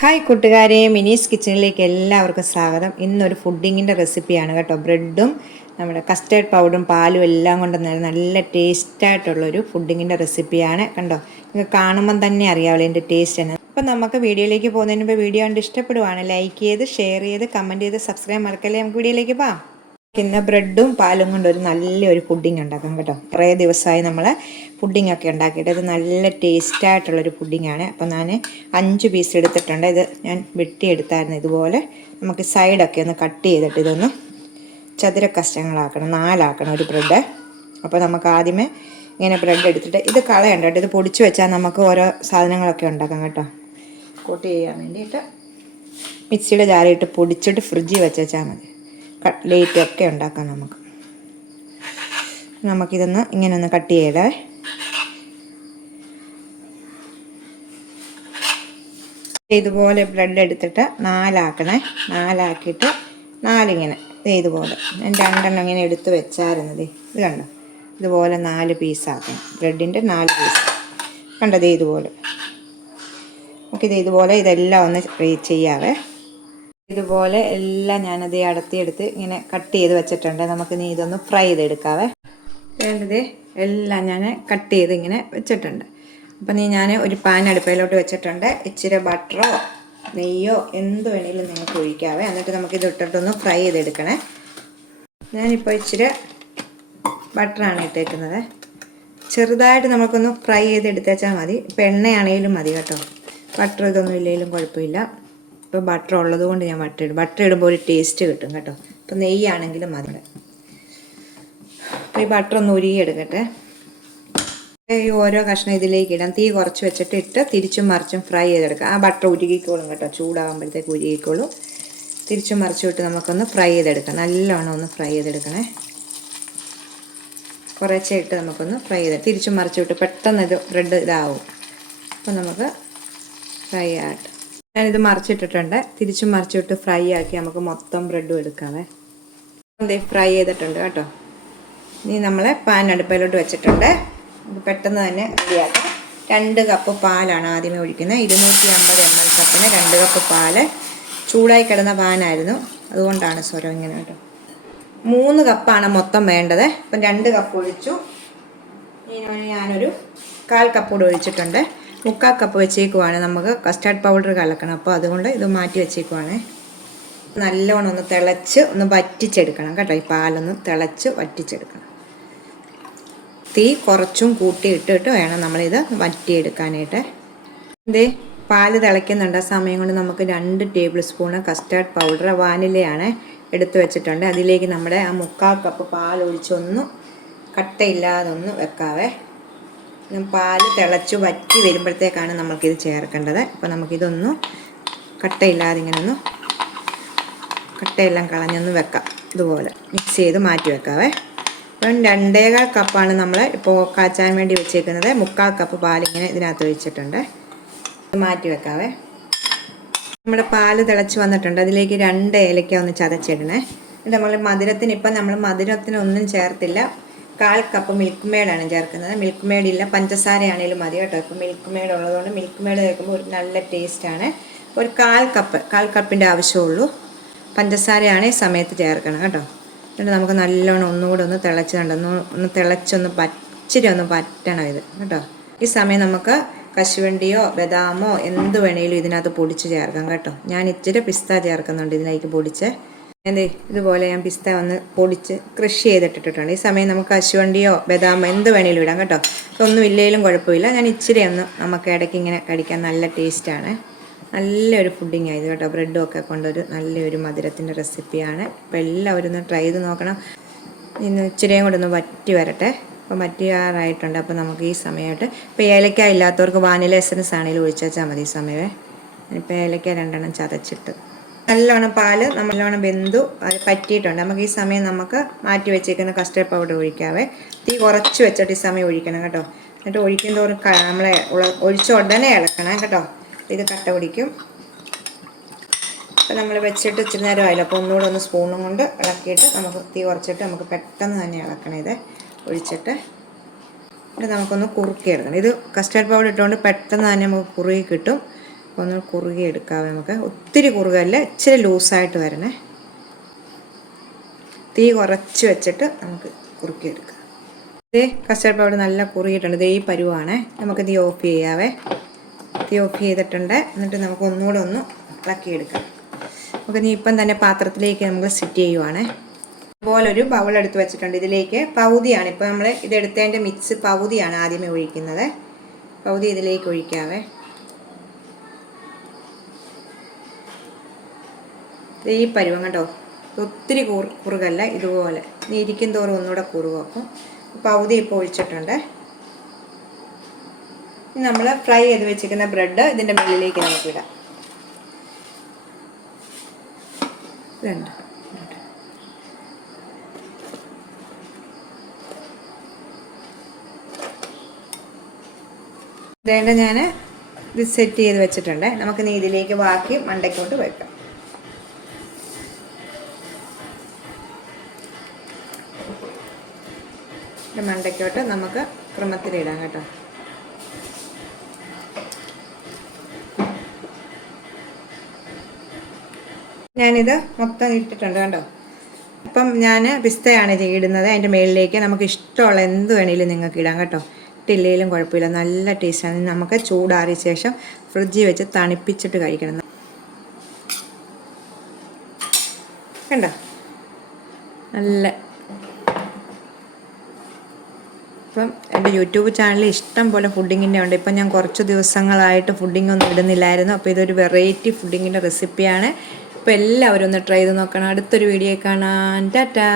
Hi കൂട്ടുകാരെ. മിനീസ് കിച്ചണിലേക്ക് എല്ലാവർക്കും സ്വാഗതം. ഇന്നൊരു ഫുഡിങ്ങിന്റെ റെസിപ്പിയാണ് കേട്ടോ. ബ്രെഡും നമ്മുടെ കസ്റ്റേർഡ് പൗഡറും പാലും എല്ലാം കൊണ്ട് നല്ല ടേസ്റ്റായിട്ടുള്ളൊരു ഫുഡിങ്ങിന്റെ റെസിപ്പിയാണ് കണ്ടോ? നിങ്ങൾക്ക് കാണുമ്പം തന്നെ അറിയാവുള്ളൂ എന്റെ ടേസ്റ്റ് ആണ് അപ്പോൾ നമുക്ക് വീഡിയോയിലേക്ക് പോകുന്നതിന് മുമ്പ് വീഡിയോ കണ്ട് ഇഷ്ടപ്പെടുവാണ് ലൈക്ക് ചെയ്ത് ഷെയർ ചെയ്ത് കമന്റ് ചെയ്ത് സബ്സ്ക്രൈബ് മറക്കല്ലേ? നമുക്ക് വീഡിയോയിലേക്ക് പോകാം പിന്നെ ബ്രെഡും പാലും കൊണ്ട് ഒരു നല്ലൊരു പുഡിംഗ് ഉണ്ടാക്കാം കേട്ടോ. കുറേ ദിവസമായി നമ്മൾ പുഡിംഗ് ഒക്കെ ഉണ്ടാക്കിയിട്ട് ഇത് നല്ല ടേസ്റ്റായിട്ടുള്ളൊരു പുഡിംഗാണ് അപ്പോൾ ഞാൻ അഞ്ച് പീസ് എടുത്തിട്ടുണ്ട്. ഇത് ഞാൻ വെട്ടിയെടുത്തായിരുന്നു. ഇതുപോലെ നമുക്ക് സൈഡൊക്കെ ഒന്ന് കട്ട് ചെയ്തിട്ട് ഇതൊന്ന് ചതുര കഷ്ണങ്ങളാക്കണം നാലാക്കണം ഒരു ബ്രെഡ് അപ്പോൾ നമുക്ക് ആദ്യമേ ഇങ്ങനെ ബ്രെഡ് എടുത്തിട്ട് ഇത് കളയണ്ട കേട്ടോ. ഇത് പൊടിച്ച് വെച്ചാൽ നമുക്ക് ഓരോ സാധനങ്ങളൊക്കെ ഉണ്ടാക്കാം കേട്ടോ. കൂട്ടി ചെയ്യാൻ വേണ്ടിയിട്ട് മിക്സിയുടെ ജാറിയിട്ട് പൊടിച്ചിട്ട് ഫ്രിഡ്ജിൽ വെച്ചാൽ മതി. കട്ട്ലേറ്റ് ഒക്കെ ഉണ്ടാക്കാം നമുക്ക്. നമുക്കിതൊന്ന് ഇങ്ങനെ ഒന്ന് കട്ട് ചെയ്യടേ. ഇതുപോലെ ബ്രെഡ് എടുത്തിട്ട് നാലാക്കണേ. നാലാക്കിയിട്ട് നാലിങ്ങനെ ഇതുപോലെ. ഞാൻ രണ്ടെണ്ണം ഇങ്ങനെ എടുത്ത് വെച്ചായിരുന്നത് ഇത് കണ്ടോ? ഇതുപോലെ നാല് പീസാക്കണം. ബ്രെഡിന്റെ നാല് പീസ്. കണ്ടത് ഇതുപോലെ? നമുക്കിത് ഇതുപോലെ ഇതെല്ലാം ഒന്ന് ചെയ്യാവേ. ഇതുപോലെ എല്ലാം ഞാനത് അടത്തിയെടുത്ത് ഇങ്ങനെ കട്ട് ചെയ്ത് വെച്ചിട്ടുണ്ട്. നമുക്ക് ഇനി ഇതൊന്ന് ഫ്രൈ ചെയ്തെടുക്കാവേ. വേണ്ടത് എല്ലാം ഞാൻ കട്ട് ചെയ്ത് ഇങ്ങനെ വെച്ചിട്ടുണ്ട്. അപ്പം നീ ഞാൻ ഒരു പാൻ അടുപ്പയിലോട്ട് വെച്ചിട്ടുണ്ട്. ഇച്ചിരി ബട്ടറോ നെയ്യോ എന്ത് വേണമെങ്കിലും നിങ്ങൾക്ക് ഒഴിക്കാവേ. എന്നിട്ട് നമുക്ക് ഇത് ഇട്ടിട്ടൊന്ന് ഫ്രൈ ചെയ്തെടുക്കണേ. ഞാനിപ്പോൾ ഇച്ചിരി ബട്ടറാണ് ഇട്ടേക്കുന്നത്. ചെറുതായിട്ട് നമുക്കൊന്ന് ഫ്രൈ ചെയ്തെടുത്തേച്ചാൽ മതി. ഇപ്പം എണ്ണയാണെങ്കിലും മതി കേട്ടോ. ബട്ടർ ഇതൊന്നും ഇല്ലെങ്കിലും കുഴപ്പമില്ല. ഇപ്പോൾ ബട്ടർ ഉള്ളത് കൊണ്ട് ഞാൻ ബട്ടർ ഇടും. ബട്ടർ ഇടുമ്പോൾ ഒരു ടേസ്റ്റ് കിട്ടും കേട്ടോ. ഇപ്പോൾ നെയ്യാണെങ്കിലും മതി. അപ്പോൾ ഈ ബട്ടർ ഒന്ന് ഉരുകിയെടുക്കട്ടെ. ഈ ഓരോ കഷ്ണം ഇതിലേക്ക് ഇടാം. തീ കുറച്ച് വെച്ചിട്ട് ഇട്ട് തിരിച്ചും മറിച്ചും ഫ്രൈ ചെയ്തെടുക്കാം. ആ ബട്ടർ ഉരുകിക്കോളും കേട്ടോ. ചൂടാകുമ്പോഴത്തേക്ക് ഉരുകിക്കോളും. തിരിച്ചും മറിച്ചും ഇട്ട് നമുക്കൊന്ന് ഫ്രൈ ചെയ്തെടുക്കാം. നല്ലോണം ഒന്ന് ഫ്രൈ ചെയ്തെടുക്കണേ. കുറച്ച് ഇട്ട് നമുക്കൊന്ന് ഫ്രൈ ചെയ്ത് തിരിച്ചും മറിച്ചും ഇട്ട് പെട്ടെന്ന് ഇത് ബ്രെഡ് ഇതാവും. അപ്പോൾ നമുക്ക് ഫ്രൈ ആകട്ടെ. ഞാനിത് മറിച്ചിട്ടിട്ടുണ്ട്. തിരിച്ചും മറിച്ചിട്ട് ഫ്രൈ ആക്കി നമുക്ക് മൊത്തം ബ്രെഡും എടുക്കാവേ. അതേ ഫ്രൈ ചെയ്തിട്ടുണ്ട് കേട്ടോ. ഇനി നമ്മൾ പാൻ അടുപ്പിലോട്ട് വെച്ചിട്ടുണ്ട്. പെട്ടെന്ന് തന്നെ റെഡിയാക്കാം. രണ്ട് കപ്പ് പാലാണ് ആദ്യമേ ഒഴിക്കുന്നത്. ഇരുന്നൂറ്റി അമ്പത് എം എൽ കപ്പിന് രണ്ട് കപ്പ് പാൽ. ചൂടായി കിടന്ന പാനായിരുന്നു. അതുകൊണ്ടാണ് സ്വരം ഇങ്ങനെ കേട്ടോ. മൂന്ന് കപ്പാണ് മൊത്തം വേണ്ടത്. അപ്പം രണ്ട് കപ്പ് ഒഴിച്ചു. ഞാനൊരു കാൽ കപ്പ് കൂടെ ഒഴിച്ചിട്ടുണ്ട്. മുക്കാൽ കപ്പ് വെച്ചേക്കുവാണ്. നമുക്ക് കസ്റ്റാർഡ് പൗഡർ കലക്കണം. അപ്പോൾ അതുകൊണ്ട് ഇത് മാറ്റി വെച്ചേക്കുവാണ്. നല്ലോണം ഒന്ന് തിളച്ച് ഒന്ന് വറ്റിച്ചെടുക്കണം കേട്ടോ. ഈ പാലൊന്ന് തിളച്ച് വറ്റിച്ചെടുക്കണം. തീ കുറച്ചും കൂട്ടി ഇട്ടിട്ട് വേണം നമ്മളിത് വറ്റിയെടുക്കാനായിട്ട്. ഇതേ പാൽ തിളയ്ക്കുന്നുണ്ട്. സമയം കൊണ്ട് നമുക്ക് രണ്ട് ടേബിൾ സ്പൂണ് കസ്റ്റാർഡ് പൗഡർ വാനിലയാണ് എടുത്തു വെച്ചിട്ടുണ്ട്. അതിലേക്ക് നമ്മുടെ ആ മുക്കാൽ കപ്പ് പാൽ ഒഴിച്ചൊന്ന് കട്ടയില്ലാതെ ഒന്ന് വെക്കാവേ. പാൽ തിളച്ച് വറ്റി വരുമ്പോഴത്തേക്കാണ് നമുക്കിത് ചേർക്കേണ്ടത്. അപ്പോൾ നമുക്കിതൊന്ന് കട്ടയില്ലാതെ ഇങ്ങനെ ഒന്ന് കട്ടയെല്ലാം കളഞ്ഞൊന്ന് വെക്കാം. ഇതുപോലെ മിക്സ് ചെയ്ത് മാറ്റി വെക്കാവേ. അപ്പം രണ്ടേകാൽ കപ്പാണ് നമ്മൾ ഇപ്പോൾ കാച്ചാൻ വേണ്ടി വെച്ചേക്കുന്നത്. മുക്കാൽ കപ്പ് പാലിങ്ങനെ ഇതിനകത്ത് ഒഴിച്ചിട്ടുണ്ട്. മാറ്റി വെക്കാവേ. നമ്മുടെ പാൽ തിളച്ച് വന്നിട്ടുണ്ട്. അതിലേക്ക് രണ്ട് ഏലക്ക ഒന്ന് ചതച്ചിടണേ. നമ്മൾ മധുരത്തിന് ഇപ്പം നമ്മൾ മധുരത്തിനൊന്നും ചേർത്തില്ല. കാൽ കപ്പ് മിൽക്ക് മേഡാണ് ചേർക്കുന്നത്. മിൽക്ക് മേഡില്ല ഇല്ല പഞ്ചസാരയാണേലും മതി കേട്ടോ. ഇപ്പം മിൽക്ക് മേഡ് ഉള്ളതുകൊണ്ട് മിൽക്ക് മേഡ് ചേർക്കുമ്പോൾ ഒരു നല്ല ടേസ്റ്റാണ്. ഒരു കാൽ കപ്പ് കാൽ കപ്പിന്റെ ആവശ്യമുള്ളൂ. പഞ്ചസാരയാണേ സമയത്ത് ചേർക്കണം കേട്ടോ. എന്നിട്ട് നമുക്ക് നല്ലോണം ഒന്നുകൂടെ ഒന്ന് തിളച്ച് കണ്ടൊന്ന് ഒന്ന് തിളച്ചൊന്ന് പച്ചിരി ഒന്ന് പറ്റണം ഇത് കേട്ടോ. ഈ സമയം നമുക്ക് കശുവണ്ടിയോ ബദാമോ എന്ത് വേണേലും ഇതിനകത്ത് പൊടിച്ച് ചേർക്കാം കേട്ടോ. ഞാൻ ഇച്ചിരി പിസ്ത ചേർക്കുന്നുണ്ട് ഇതിലേക്ക് പൊടിച്ച്. എന്തേ ഇതുപോലെ ഞാൻ പിസ്ത ഒന്ന് പൊടിച്ച് ക്രഷ് ചെയ്തിട്ടിട്ടുണ്ട് ഈ സമയം നമുക്ക് കശുവണ്ടിയോ ബദാമോ എന്ത് വേണേലും ഇടാം കേട്ടോ. ഒന്നും ഇല്ലെങ്കിലും കുഴപ്പമില്ല. ഞാൻ ഇച്ചിരി ഒന്ന് നമുക്ക് ഇടയ്ക്ക് ഇങ്ങനെ കഴിക്കാൻ നല്ല ടേസ്റ്റാണ് നല്ലൊരു ഫുഡിങ് ആയത് കേട്ടോ. ബ്രെഡും ഒക്കെ കൊണ്ടൊരു നല്ലൊരു മധുരത്തിന്റെ റെസിപ്പിയാണ് അപ്പോൾ എല്ലാവരും ഒന്ന് ട്രൈ ചെയ്ത് നോക്കണം. ഇന്ന് ഇച്ചിരിയും കൂടെ ഒന്ന് വറ്റി വരട്ടെ. അപ്പോൾ വറ്റിയാറായിട്ടുണ്ട്. അപ്പോൾ നമുക്ക് ഈ സമയമായിട്ട് ഇപ്പോൾ ഏലക്ക ഇല്ലാത്തവർക്ക് വാനില എസൻസ് ആണെങ്കിലും ഒഴിച്ചാൽ മതി ഈ സമയമേ. ഇപ്പോൾ ഏലക്ക രണ്ടെണ്ണം ചതച്ചിട്ട് നല്ലോണം പാൽ നല്ലോണം വെന്തു അത് പറ്റിയിട്ടുണ്ട്. നമുക്ക് ഈ സമയം നമുക്ക് മാറ്റി വെച്ചേക്കുന്ന കസ്റ്റർഡ് പൗഡർ ഒഴിക്കാവേ. തീ കുറച്ച് വെച്ചിട്ട് ഈ സമയം ഒഴിക്കണം കേട്ടോ. എന്നിട്ട് ഒഴിക്കും തോറും നമ്മളെ ഒഴിച്ച ഉടനെ ഇളക്കണം കേട്ടോ. ഇത് കട്ട പിടിക്കും. അപ്പോൾ നമ്മൾ വെച്ചിട്ട് ഇച്ചിരി നേരം ആയില്ല. അപ്പോൾ ഒന്നുകൂടെ ഒന്ന് സ്പൂണും കൊണ്ട് ഇളക്കിയിട്ട് നമുക്ക് തീ കുറച്ചിട്ട് നമുക്ക് പെട്ടെന്ന് തന്നെ ഇളക്കണം ഇത് ഒഴിച്ചിട്ട്. എന്നിട്ട് നമുക്കൊന്ന് കുറുക്കി എടുക്കണം. ഇത് കസ്റ്റർഡ് പൗഡർ ഇട്ടുകൊണ്ട് പെട്ടെന്ന് തന്നെ നമുക്ക് കുറുകി കിട്ടും. ഒന്ന് കുറുകി എടുക്കാവേ നമുക്ക്. ഒത്തിരി കുറുകല്ല ഇച്ചിരി ലൂസായിട്ട് വരണേ. തീ കുറച്ച് വെച്ചിട്ട് നമുക്ക് കുറുക്കി എടുക്കാം. ഇതേ കസ്റ്റർഡ് പൗഡർ നല്ല കുറുകിയിട്ടുണ്ട്. ഇതേ ഈ പരുവാണ്. നമുക്ക് തീ ഓഫ് ചെയ്യാവേ. തീ ഓഫ് ചെയ്തിട്ടുണ്ട്. എന്നിട്ട് നമുക്ക് ഒന്നുകൂടെ ഒന്ന് ഇളക്കിയെടുക്കാം നമുക്ക് നീ ഇപ്പം തന്നെ പാത്രത്തിലേക്ക് നമുക്ക് സെറ്റ് ചെയ്യുവാണേ. അതുപോലൊരു ബൗൾ എടുത്ത് വെച്ചിട്ടുണ്ട്. ഇതിലേക്ക് പകുതിയാണ് ഇപ്പോൾ നമ്മൾ ഇതെടുത്തതിന്റെ മിക്സ് പകുതിയാണ് ആദ്യമേ ഒഴിക്കുന്നത്. പകുതി ഇതിലേക്ക് ഒഴിക്കാവേ. ഈ പരുവം കണ്ടോ? ഒത്തിരി കുറു കുറുകല്ല ഇതുപോലെ. നീ ഇരിക്കും തോറും ഒന്നുകൂടെ അപ്പം. പകുതി ഇപ്പോൾ ഒഴിച്ചിട്ടുണ്ട്. നമ്മൾ ഫ്രൈ ചെയ്ത് വെച്ചിരിക്കുന്ന ബ്രെഡ് ഇതിന്റെ മുകളിലേക്ക് നമുക്ക് ഇടാം. രണ്ട് വേണ്ട ഞാൻ ഇത് സെറ്റ് ചെയ്ത് വെച്ചിട്ടുണ്ട്. നമുക്ക് ഇനി ഇതിലേക്ക് ബാക്കി മണ്ടയ്ക്കോട്ട് വെക്കാം. മണ്ടയ്ക്കോട്ട് നമുക്ക് ക്രമത്തിലിടാം കേട്ടോ. ഞാനിത് മൊത്തം ഇട്ടിട്ടുണ്ട് കണ്ടോ? അപ്പം ഞാൻ പിസ്തയാണ് ഇടുന്നത്. അതിന്റെ മുകളിലേക്ക് നമുക്ക് ഇഷ്ടമുള്ള എന്ത് വേണേലും നിങ്ങൾക്ക് ഇടാം കേട്ടോ. ഇട്ടില്ലേലും കുഴപ്പമില്ല. നല്ല ടേസ്റ്റാണ് നമുക്ക് ചൂടാറിയ ശേഷം ഫ്രിഡ്ജിൽ വെച്ച് തണുപ്പിച്ചിട്ട് കഴിക്കണം. കണ്ടോ? നല്ല ഇപ്പം എന്റെ യൂട്യൂബ് ചാനലിൽ ഇഷ്ടം പോലെ ഫുഡിങ്ങിന്റെ ഉണ്ട്. ഇപ്പം ഞാൻ കുറച്ച് ദിവസങ്ങളായിട്ട് ഫുഡിംഗ് ഒന്നും ഇടുന്നില്ലായിരുന്നു. അപ്പോൾ ഇതൊരു വെറൈറ്റി ഫുഡിങ്ങിന്റെ റെസിപ്പിയാണ്. അപ്പോൾ എല്ലാവരും ഒന്ന് ട്രൈ ചെയ്ത് നോക്കണം. അടുത്തൊരു വീഡിയോ കാണാൻ ടാറ്റാ.